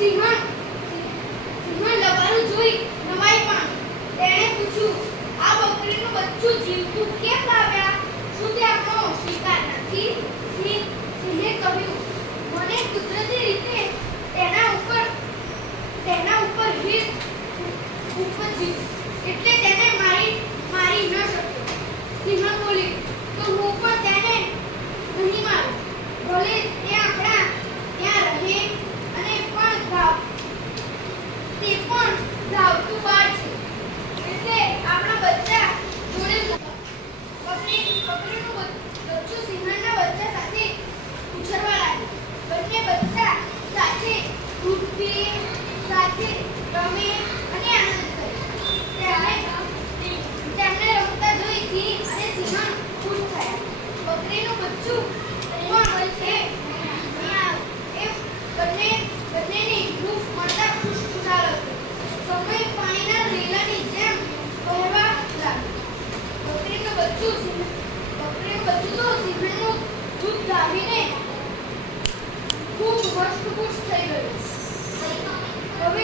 સિંહ લબારું જોઈ નવાઈ પામી. તેણે પૂછ્યું, આ બકરીનું બચ્ચું જીવતું કેમ લાવ્યા? શું તે આપણો શિકાર નથી? સિંહે કહ્યું, મને કુદરતી રીતે તેના ઉપર હિત ઉપજ્યું, એટલે તેને મારી ન શક્યો. સિંહ બોલી, તો હું પણ તેને નહીં મારું. ભલે તે આપણા ત્યાં રહે અને તે પણ ધાવતું બાળ છે, એટલે આપણા બચ્ચા જોડે બકરીનું બચ્ચું સિંહણના બચ્ચા સાથે ઉછળવા લાગ્યું. બંને બચ્ચા સાથે દૂધ પીએ, સાથે રમે અને આનંદ કરે. તેમને રમતા જોઈ સિંહ અને સિંહણ ખુશ થયા. બકરીનું બચ્ચું પણ બંનેની હૂંફ મળતા ખુશખુશાલ હતું. સમય પાણીના રેલાની જેમ વહેવા લાગ્યો. બકરીનું બચ્ચું તો સિંહણનું દૂધ ધાવીને ખૂબ હષ્ટપુષ્ટ થઈ ગયું. હવે